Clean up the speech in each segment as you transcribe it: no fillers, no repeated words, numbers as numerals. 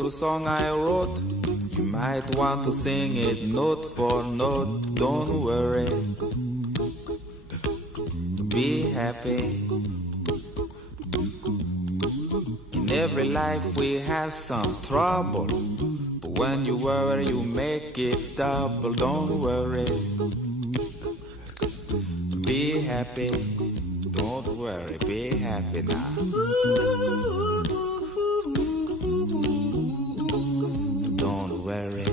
little song I wrote. You might want to sing it note for note. Don't worry, be happy. In every life we have some trouble, but when you worry you make it double. Don't worry, be happy. Don't worry, be happy now. Don't worry,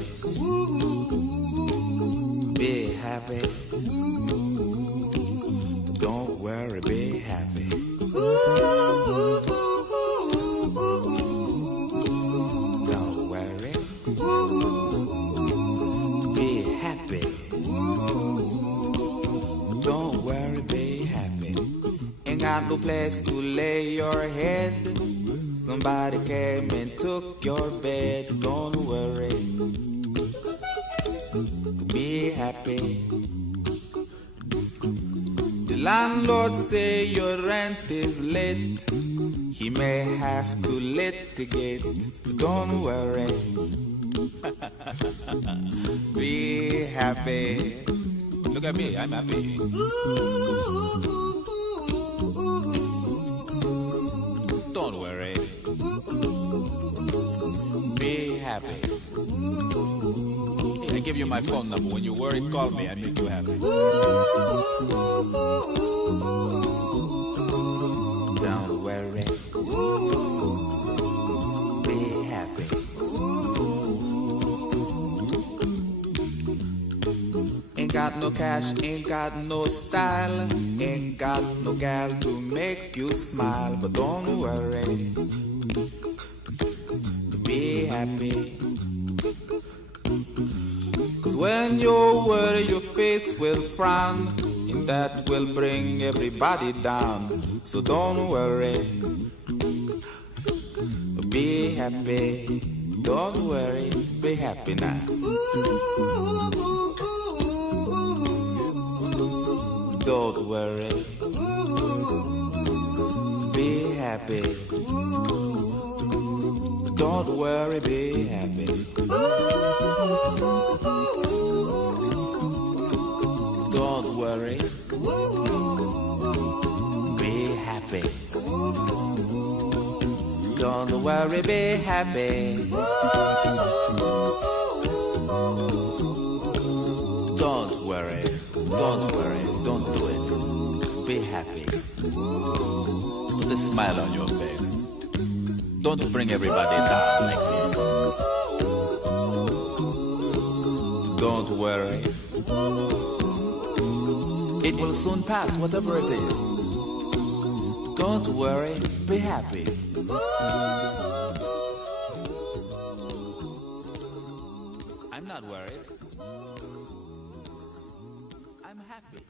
be happy. Don't worry, be happy. Don't worry, be happy. Don't worry, be happy. Ain't got no place to lay your head. Somebody came and took your bed. Don't worry, be happy. The landlord say your rent is late. He may have to litigate. Don't worry, be happy. Look at me, I'm happy. Don't worry, be happy. I give you my phone number. When you worry, call me. I make you happy. Don't worry, be happy. Ain't got no cash, ain't got no style, ain't got no gal to make you smile. But don't worry, be happy. Cause when you worry your face will frown, and that will bring everybody down. So don't worry, be happy. Don't worry, be happy now. Don't worry, be happy. Don't worry, be happy. Don't worry, be happy. Don't worry, be happy. Don't worry, don't worry, don't do it. Be happy. Put a smile on your face. Don't bring everybody down like this. Don't worry, it will soon pass, whatever it is. Don't worry, be happy. I'm not worried. I'm happy.